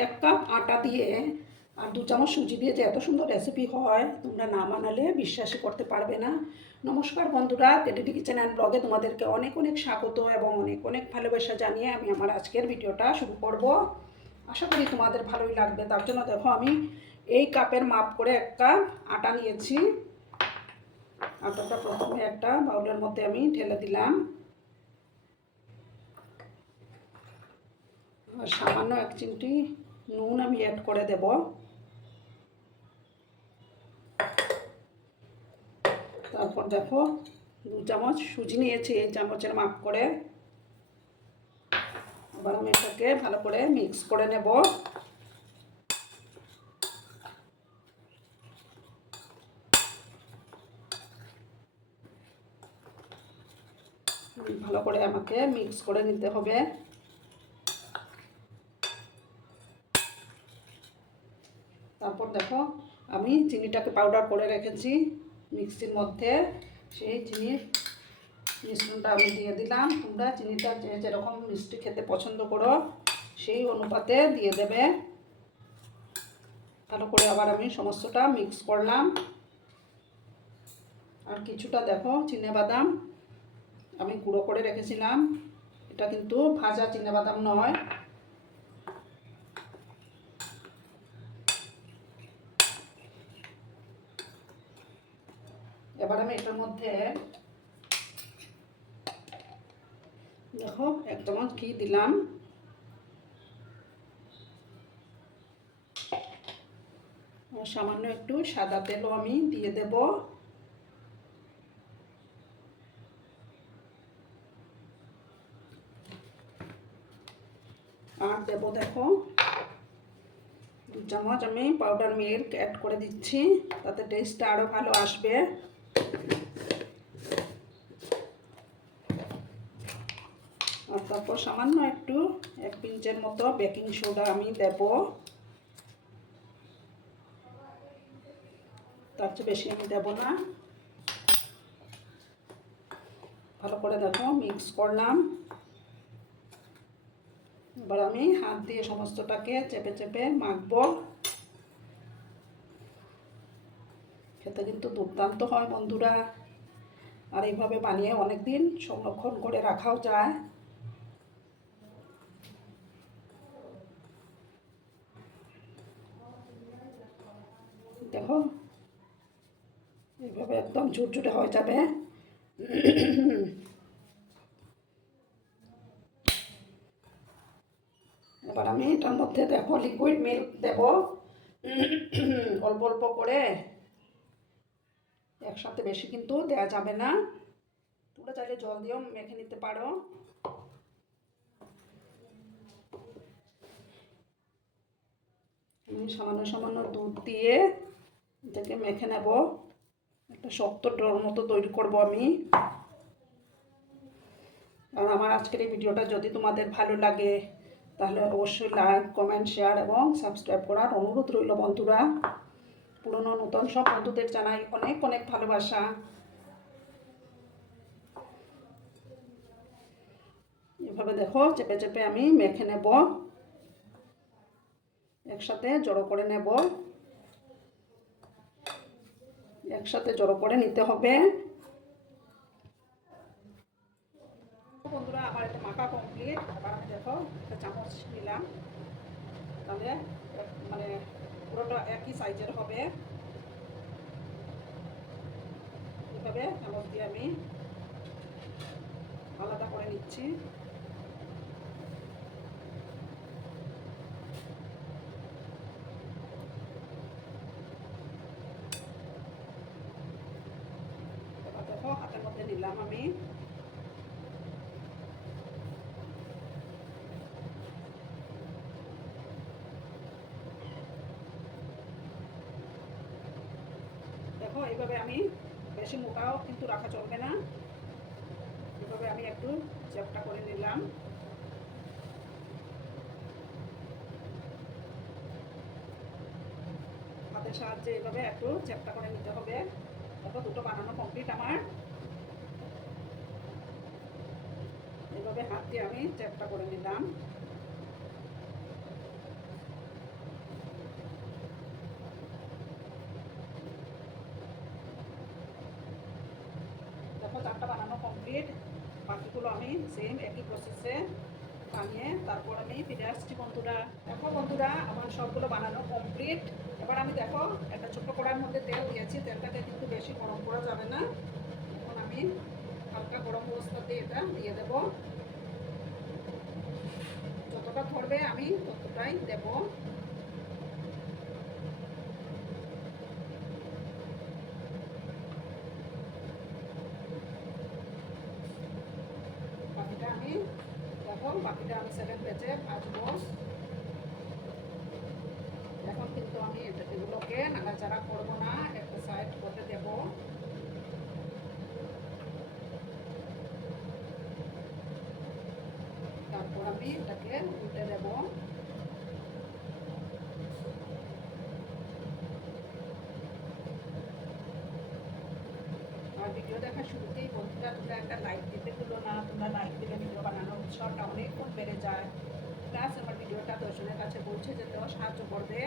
1 cup আটা দিয়ে আর 2 চামচ সুজি দিয়ে যে এত সুন্দর রেসিপি হয়, তোমরা না বানালে বিশ্বাসই করতে পারবে না। নমস্কার বন্ধুরা, টেডিডি কিচেন অ্যান্ড ব্লগে তোমাদেরকে অনেক অনেক স্বাগত এবং অনেক অনেক ভালোবাসা জানিয়ে আমি আমার আজকের ভিডিওটা শুরু করব। আশা করি তোমাদের ভালোই লাগবে। তার জন্য দেখো আমি এই কাপের মাপ করে 1 কাপ আটা নিয়েছি। আটাটা প্রথমে একটা বাউলের মধ্যে আমি ঢেলে দিলাম। আর সামান্য 1 চিমটি নুন আমি অ্যাড করে দেব। তারপর দেখো 2 চামচ সুজি নিয়েছি এই চামচের মাপ করে। এবার আমি এটাকে ভালো করে মিক্স করে নেব। ভালো করে আমাকে মিক্স করে নিতে হবে। তারপর দেখো আমি চিনিটাকে পাউডার করে রেখেছি মিক্সির মধ্যে, সেই চিনির মিশ্রণটা আমি দিয়ে দিলাম। তোমরা চিনিটা যে যেরকম মিষ্টি খেতে পছন্দ করো সেই অনুপাতে দিয়ে দেবে। ভালো করে আবার আমি সমস্তটা মিক্স করলাম। আর কিছুটা দেখো চিনেবাদাম আমি গুঁড়ো করে রেখেছিলাম, এটা কিন্তু ভাজা চিনেবাদাম নয়। এবার আমি এটার মধ্যে দেখো 1 চামচ ঘি দিলাম। সামান্য একটু সাদা তেলও আমি দিয়ে দেব। আর দেব দেখো 2 চামচ আমি পাউডার মিল্ক অ্যাড করে দিচ্ছি, তাতে টেস্টটা আরও ভালো আসবে। আর তারপর সামান্য একটু 1 পিঞ্চের মতো বেকিং সোডা আমি দেব। তার চেয়ে বেশি আমি দেব না। ভালো করে দেখো মিক্স করলাম। এবার আমি হাত দিয়ে সমস্তটাকে চেপে চেপে মাখবো। খেতে কিন্তু দুর্দান্ত হয় বন্ধুরা। আর এইভাবে বানিয়ে অনেক দিন সংরক্ষণ করে রাখাও যায়। দেখো এইভাবে একদম ঝুরঝুরে হয়ে যাবে। এবার আমি এটার মধ্যে দেখো লিকুইড মিল্ক দেব অল্প অল্প করে, একসাথে বেশি কিন্তু দেওয়া যাবে না। তোমরা চাইলে জল দিয়েও মেখে নিতে পারো। আমি সামান্য সামান্য দুধ দিয়ে এটাকে মেখে নেব। একটা শক্ত ডোর মতো তৈরি করব আমি। আর আমার আজকের এই ভিডিওটা যদি তোমাদের ভালো লাগে তাহলে অবশ্যই লাইক, কমেন্ট, শেয়ার এবং সাবস্ক্রাইব করার অনুরোধ রইল বন্ধুরা। পুরনো নতুন সব বন্ধুদের জানাই অনেক অনেক ভালোবাসা। এভাবে দেখো চেপে চেপে আমি মেখে নেব, একসাথে জড়ো করে নেব। একসাথে জড়ো করে নিতে হবে। বন্ধুরা আমার এটা মাখা কমপ্লিট। এবার আমি দেখো একটা চামচ নিলাম, তাহলে মানে পুরোটা একই সাইজের হবে। এভাবে চামচ দিয়ে আমি আলাদা করে নিচ্ছি। এবার দেখো হাতের মধ্যে নিলাম আমি। দেখো এইভাবে আমি বেশি মোটাও কিন্তু রাখা চলবে না। এভাবে আমি একটু চ্যাপটা করে নিলাম। হাতের সাহায্যে এভাবে একটু চ্যাপটা করে নিতে হবে। দেখো দুটো বানানো কমপ্লিট আমার। এভাবে হাত দিয়ে আমি চ্যাপটা করে নিলাম। কমপ্লিট। বাকিগুলো আমি সেম একই প্রসেসে বানিয়ে তারপর আমি ফিরে আসছি বন্ধুরা। দেখো বন্ধুরা, আমার সবগুলো বানানো কমপ্লিট। এবার আমি দেখো একটা ছোট্ট কড়াইয়ের মধ্যে তেল দিয়েছি। তেলটাকে কিন্তু বেশি গরম করা যাবে না। এখন আমি হালকা গরম অবস্থাতে এটা দিয়ে দেব। যতটা ধরবে আমি ততটাই দেব। বাকিটা আমি দেখো বাকিটা আমি সেকেন্ড ব্যাচে ভাজবো। এখন কিন্তু আমি এগুলোকে নাড়াচাড়া করবো না, একটা সাইড করতে দেব। তারপর আমি এটাকে উল্টে দেব। আর ভিডিও দেখার শুরুতেই বন্ধুরা তোমরা একটা লাইক দিতে ভুলো না। তোমরা লাইক দিলে ভিডিও বানানোর উৎসাহটা অনেক গুণ বেড়ে যায়। প্লাস আমার ভিডিওটা দর্শনের কাছে পৌঁছে যেতেও সাহায্য করবে।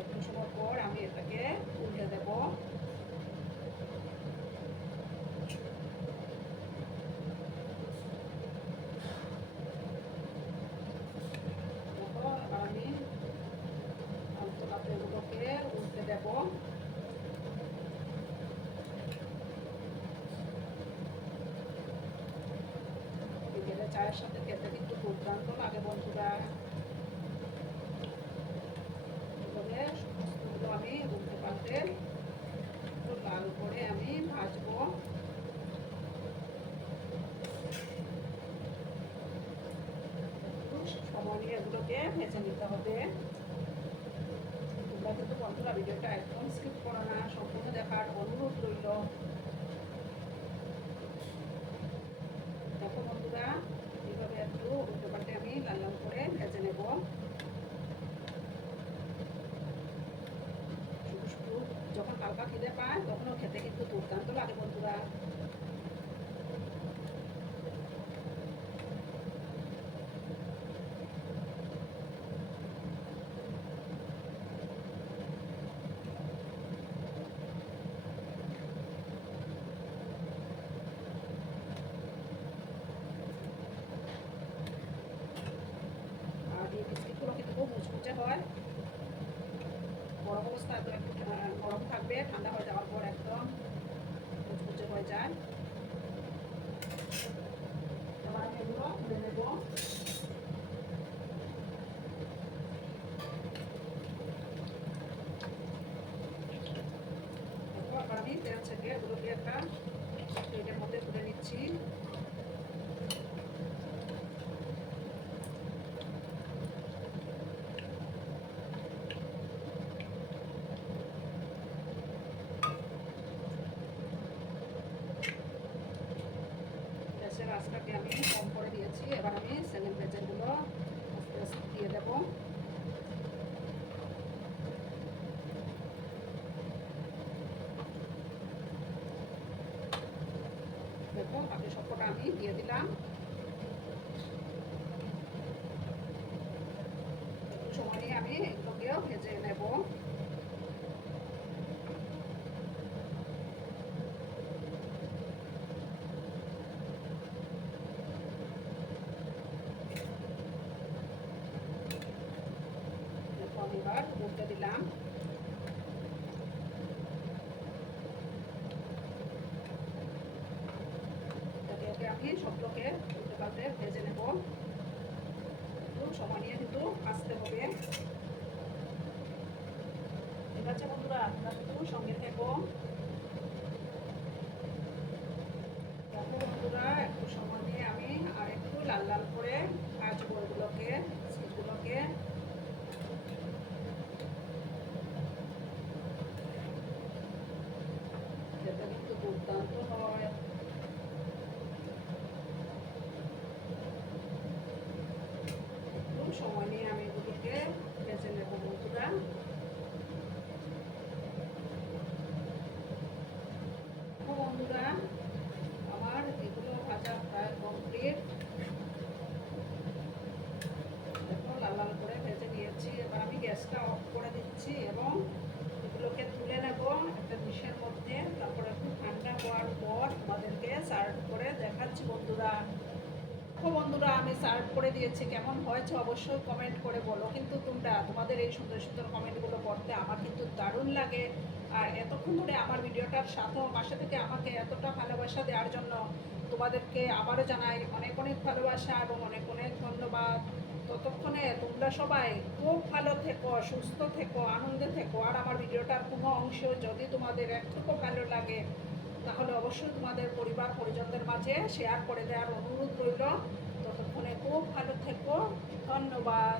একটু সময় পর আমি এটাকে উল্টে দেব। এবার আমি এগুলোকে উল্টে দেব। বিকেলে চায়ের সাথে খেতে কিন্তু দুর্দান্ত লাগে বন্ধুরা। এভাবে সমস্তগুলো আমি উল্টে পাল্টে একটু লাল করে আমি ভাজবো। সময় নিয়ে এগুলোকে ভেজে নিতে হবে। তোমরা কিন্তু বন্ধুরা ভিডিওটা একদম স্কিপ করো না, সম্পূর্ণ দেখার অনুরোধ রইল। দেখো বন্ধুরা, এইভাবে একটু উল্টো পাল্টে আমি লাল লাল করে ভেজে নেব। শুধু শুধু যখন হালকা খিদে পায় তখনও খেতে কিন্তু দুর্দান্ত লাগে বন্ধুরা। আর এই বিস্কিটগুলো কিন্তু খুব মুচমুচে হয়। গরম অবস্থা একদম একটু গরম থাকবে, ঠান্ডা হয়ে যাওয়ার পর একদম মুচমুচে হয়ে যায়। এবার আমি এগুলো তুলে নেব। এবার আমি তেল ছেঁকে এগুলোকে একটা প্লেটের মধ্যে তুলে নিচ্ছি। গ্যাসের আঁচটাকে আমি কম করে দিয়েছি। এবার আমি সেকেন্ড ব্যাচেরগুলো আস্তে আস্তে দিয়ে দেব। দেখো বাকি সবকটা আমি দিয়ে দিলাম। একটু সময় নিয়ে আমি এগুলোকেও ভেজে নেব। আমি এবার উল্টে দিলাম। এটাকে আমি সবগুলোকে উল্টে পাল্টে ভেজে নেব। একটু সময় নিয়ে কিন্তু ভাজতে হবে। ঠিক আছে বন্ধুরা, আপনারা কিন্তু সঙ্গে থেকো। দেখো বন্ধুরা, একটু সময় নিয়ে আমি আর একটু লাল লাল করে ভাজবো এগুলোকে, সিটগুলোকে। এটা কিন্তু দুর্দান্ত হয়। একটু সময় নিয়ে আমি এগুলোকে ভেজে নেবো বন্ধুরা। বন্ধুরা, আমার এগুলো ভাজা প্রায় কমপ্লিট। দেখো লাল লাল করে ভেজে নিয়েছি। এবার আমি গ্যাসটা অফ করে দিচ্ছি এবং এগুলোকে তুলে নেব একটা ডিশের মধ্যে। মধ্যে, তারপরে একটু ঠান্ডা হওয়ার পর তোমাদেরকে সার্ভ করে দেখাচ্ছি বন্ধুরা। তো বন্ধুরা আমি সার্ভ করে দিয়েছি, কেমন হয়েছে অবশ্যই কমেন্ট করে বলো। কিন্তু তোমরা তোমাদের এই সুন্দর সুন্দর কমেন্টগুলো পড়তে আমার কিন্তু দারুণ লাগে। আর এতক্ষণ ধরে আমার ভিডিওটার সাথেও পাশে থেকে আমাকে এতটা ভালোবাসা দেওয়ার জন্য তোমাদেরকে আবারও জানাই অনেক অনেক ভালোবাসা এবং অনেক অনেক ধন্যবাদ। ততক্ষণে তোমরা সবাই খুব ভালো থেকো, সুস্থ থেকো, আনন্দে থেকো। আর আমার ভিডিওটার কোনো অংশ যদি তোমাদের একটুকু ভালো লাগে তাহলে অবশ্যই তোমাদের পরিবার পরিজনদের মাঝে শেয়ার করে দেওয়ার অনুরোধ রইল। ততক্ষণে খুব ভালো থেকো, ধন্যবাদ।